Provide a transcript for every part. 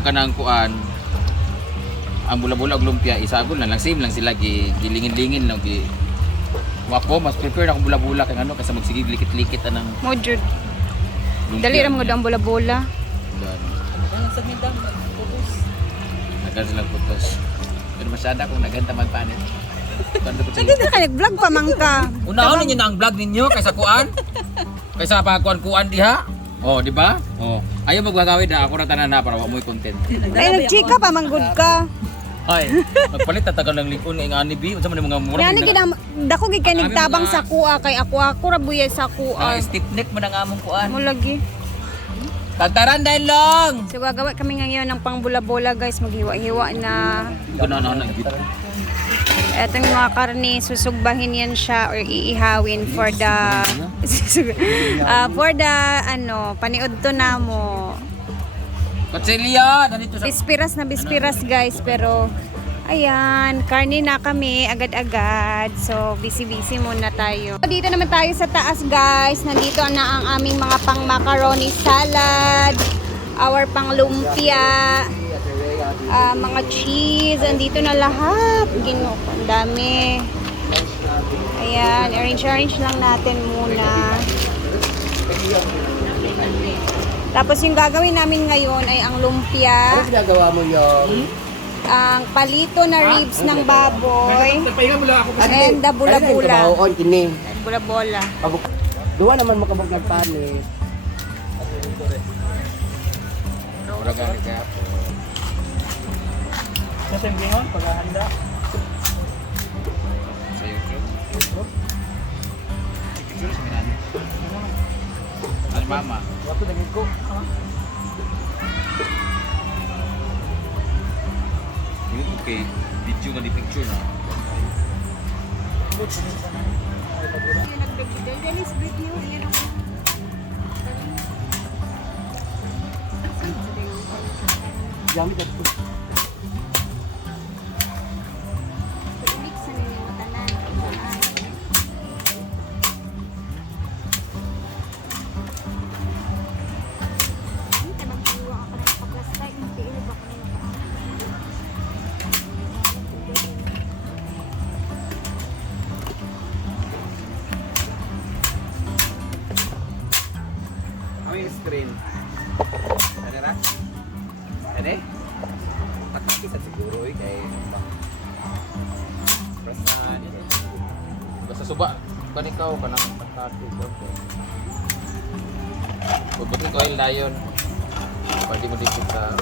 kanang kuan ang bula-bula og lumpia isagol na lang, same lang sila, gilingin-lingin lang gi. Ako mas prefer ako bula-bula kay ano kaysa magsigig likit-likit anang Mo jud. lumpia. Dali ra mo ang bola-bola. Sa midang putos. Nagan silang putos. Pero masyada kung naganta man panit. Bando ko Sige na ka nag-vlog pa man ka. Unahon ninyo na ang vlog ninyo kaysa kuan. Kaysa pa kuan diha. Oh, di ba? Oh. Ayaw magwagawid na ako ra tanan na para wa mo'y content. Ay nag-chika pa man good ka. Ay, magpalit tatagal ng lingkon ng ani bi, unsa man yung mga mura. Yani gid dako gid kay nagtabang sa kuha kay ako ra buya sa kuha. Stiff neck man ang among kuan. Mo lagi. Kantaran dahil lang. So gagawa kami ngayon ng pangbola-bola guys, maghiwa-hiwa na. Kuno na gid. Etong mga karne, susugbahin yan siya or iihawin for the ano, paniod to na mo. Kotselya, nandito sa Bispiras guys, pero ayan, karne na kami agad-agad. So busy-busy muna tayo. Dito naman tayo sa taas guys. Nandito na ang aming mga pang macaroni salad, our pang lumpia, mga cheese, andito na lahat. Ginoo, ang dami. Ayan, arrange lang natin muna. Tapos yung gagawin namin ngayon ay ang lumpia. Ano ginagawa mo yung? Ang palito na ribs ng baboy. And the bula-bula. Kabaon, kini. Bula-bola. Duwa naman makabog ng panis. Ora gani kaya. Sa sembingon, paghahanda. Sa YouTube. Picture sa minani. Al mama. Wato daging ko. Okay, video nga di picture na. Gamit at ko. Screen. Ano ra? Ano? Patakis at siguro kay basta basta suba banikaw ka ng patato ko. Pagbutin ko yung layon. Pwede mo dito sa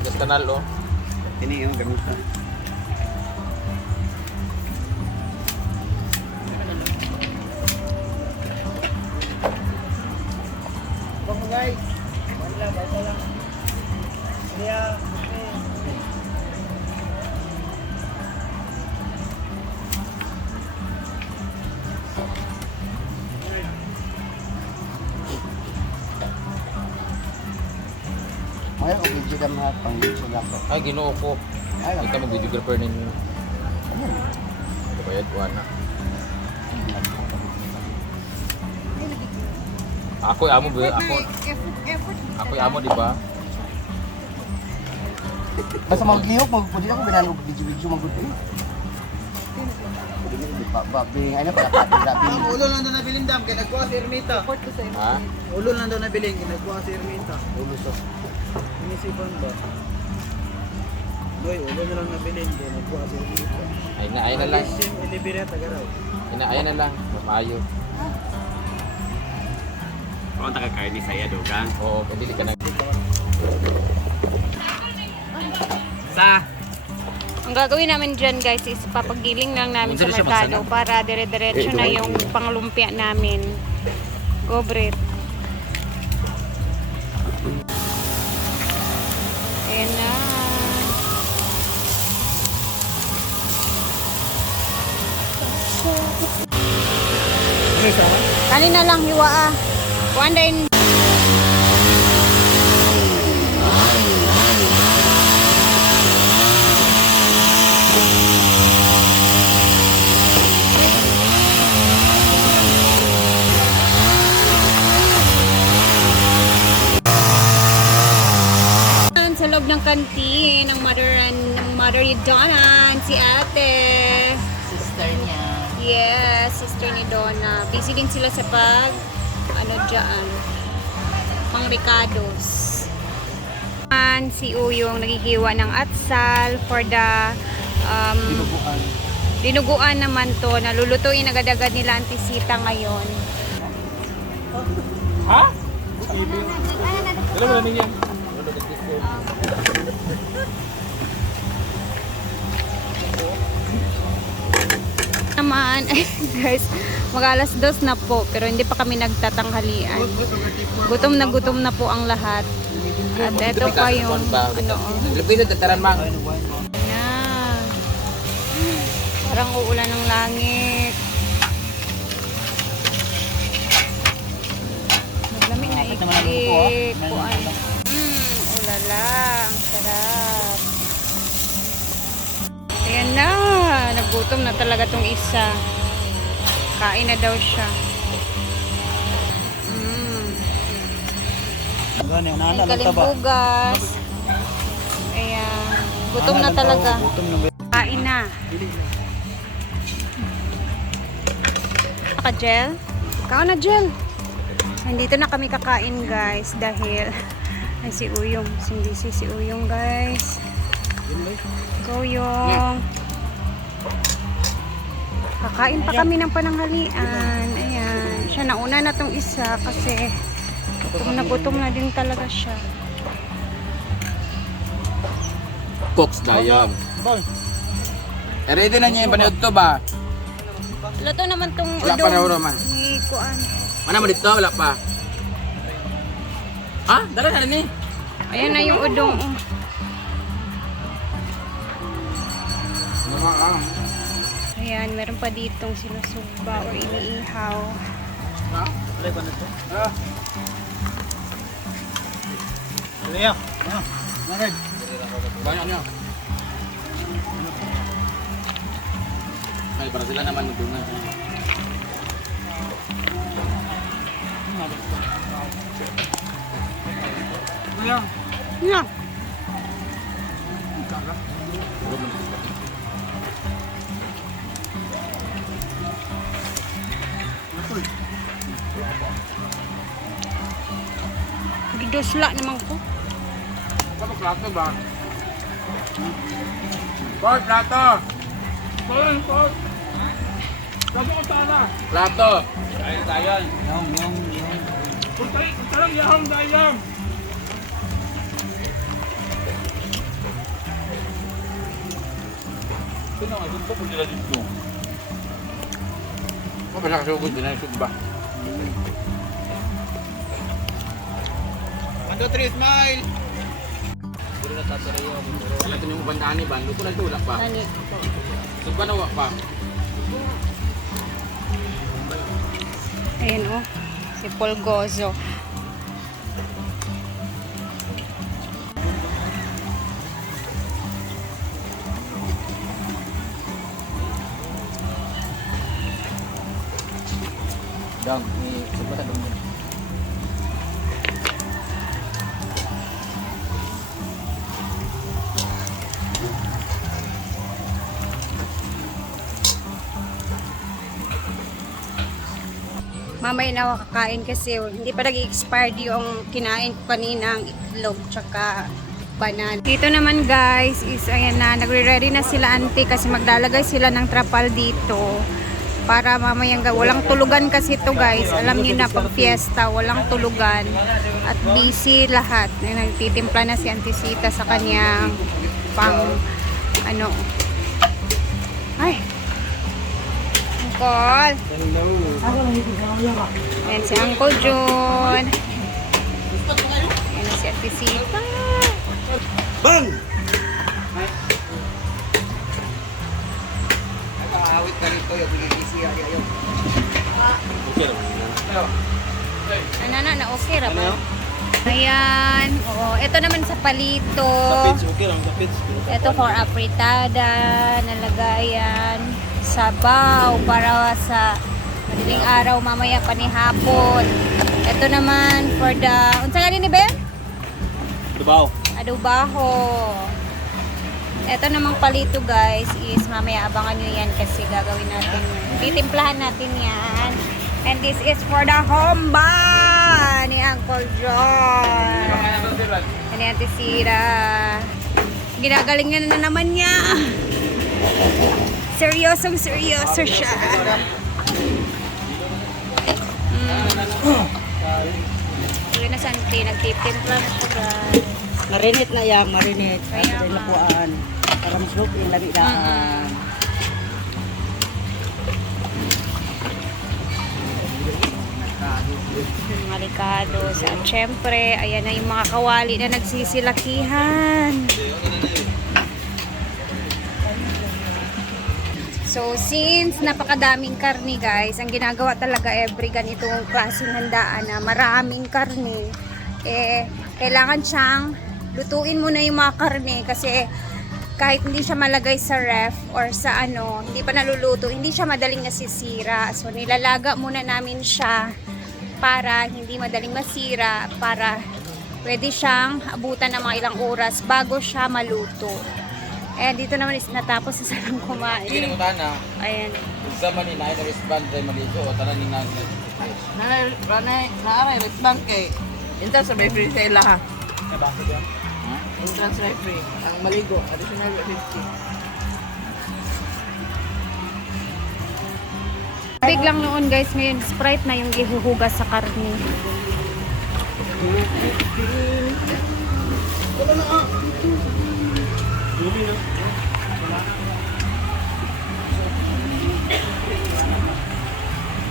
gas kanal oh. Ini yung gamit na. Guys, basta lang. Kaya, May o video ka na pang YouTube lang ko. Ay ginoo ko. Ay, Ay ka mag-videographer ninyo. Ito bayad ko na. Ako amo ba? Ako amo di ba? Basta maglihok, magpudi ako binanog video magud eh. Ano pa dapat Ulo lang daw nabiling dam, kaya nagkuha si Ermita. Ha? Ulo lang daw nabiling, kaya nagkuha si Ermita. Ulo so. Inisipan ba? Boy, ulo na lang nabiling, kaya nagkuha si Ermita. Ay na lang. Sim, Ilibira, Tagaraw. Ay na lang. Maayo. Kung taka karni saya dogang. Oo, kadili ka na. Sa Ang gagawin namin dyan guys is papagiling lang namin sa Diretso siya merkado para dire-diretso na yung panglumpia namin. Go Brit. Ayan na. Kanina lang hiwa ah. One day loob ng kantin ng mother ni Donna, si ate. Sister niya. Yes, sister ni Donna. Busy din sila sa dyan, pang Ricardos. Si Uyong naghihiwa ng atsal for the dinuguan naman to. Nalulutuin agad-agad nila Auntie Sita ngayon. Ha? Dala mo namin yan. Naman, guys, mag-alas 2 na po pero hindi pa kami nagtatanghalian. Gutom na po ang lahat. At ito pa yung Pilipino tataran mang. Ayan. Parang uulan ng langit. Maglamig na ikik. Ulala. Ang sarap. Ayan na. Nagutom na talaga tong isa. Kain na daw siya. Gani, Ang nana lang taba. kalimbugas. Ayan. Gutom na talaga. Gutom na. Kain na. Ka-gel? Ikaw na, gel. Nandito na kami kakain, guys. Dahil ay si Uyong. Si Uyong, guys. Go, Yung. Kakain pa kami ng pananghalian. Ayan. Siya nauna na tong isa kasi gutom na din talaga siya. Cooks dayam. Bal. Ready na niya yung panood to ba? Luto naman tong Wala pa na man. ni Kuan. Mana mo dito? Wala pa. Ah, dala na ni. Ayan na yung udong. Ayan, meron pa ditong sinusugba or iniihaw. Alay ba na to? Alaya. Narid. Banyak niya. Ay, para sila naman nagdungan. Alaya. Yeah. Didosla naman ko. Ano plato ba? Port, plato! Port! Plato ko sana! Plato! Ayun tayo. Yung. Punta lang yahang tayo. Ito nga, doon po nila dito. Pala kasugod din na yung sugba. 1, 2, 3, smile! Wala ito yung bandaan ni Ban. Luto na ito, wala pa. Tani. Sugba na wala pa. Ayan oh. Si Polgozo. Dang, sugba na doon. Mamaya na ako kakain kasi hindi pa nag-expired yung kinain ko kanina, ang itlog tsaka banan. Dito naman guys is ayan na, nagre-ready na sila auntie kasi maglalagay sila ng trapal dito para mamayang walang tulugan kasi to guys. Alam niyo na pag fiesta walang tulugan at busy lahat. Nagtitimpla na si Auntie Sita sa kanyang pang ay Uncle. Ayan si Uncle John. Ayan na si Ate Sita. Bang! Awit ka rito yung pinag-isi ayo. Na okay ra ba? Ayan. Oo, ito naman sa palito. Okay lang, kapits. Ito for apritada, nalagayan, sabaw para sa madaling araw mamaya panihapon. Ito naman for the unsa nga ni Ben? Dubaw. adobaho. Ito namang palito guys is mamaya abangan nyo yan kasi gagawin natin. Titimplahan natin yan. And this is for the homba ni Uncle John. Ano yan, tisira. Ginagalingan na naman niya. Seryosong seryoso siya. Uwi na santi, nagtitimpla na siya guys. Marinate na yan, marinate. Kaya Sa nga. lapuan. Para mas luto yung lami daan. Mga licados. At syempre, ayan na yung mga kawali na nagsisilakihan. So, since napakadaming karni guys, ang ginagawa talaga every ganitong klaseng handaan na maraming karni, kailangan siyang lutuin muna yung mga karni kasi kahit hindi siya malagay sa ref or sa hindi pa naluluto, hindi siya madaling nasisira. So, nilalaga muna namin siya para hindi madaling masira, para pwede siyang abutan ng mga ilang oras bago siya maluto. Dito naman is natapos na silang kumain. Hindi na na. Ayan. Zaman ni na wristband tayo maligo o tanan ni na. Naaray, resbang kay. Inta sa may free sale ha. Inta sa free. Ang maligo, additional 50. Big lang noon guys, ngayon Sprite na yung gihuhugas sa karni.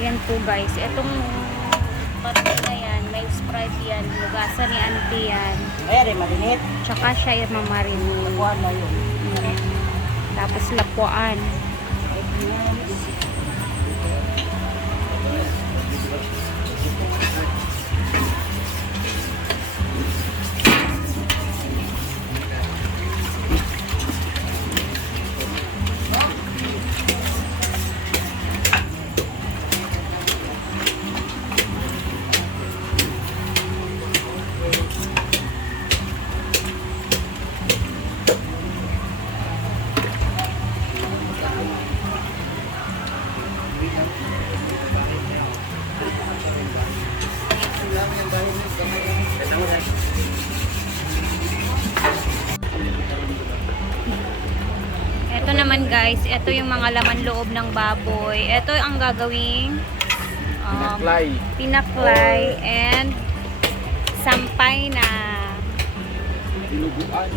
Ayan po guys, etong karni na yan, may Sprite yan, hugasan ni auntie yan. Ayan, marinate. Tsaka siya yung mamarinate. Lapuan na yun. Tapos lapuan. Ito naman guys, ito yung mga laman loob ng baboy. Ito ang gagawing pinaklay and sampay na. Dinuguan.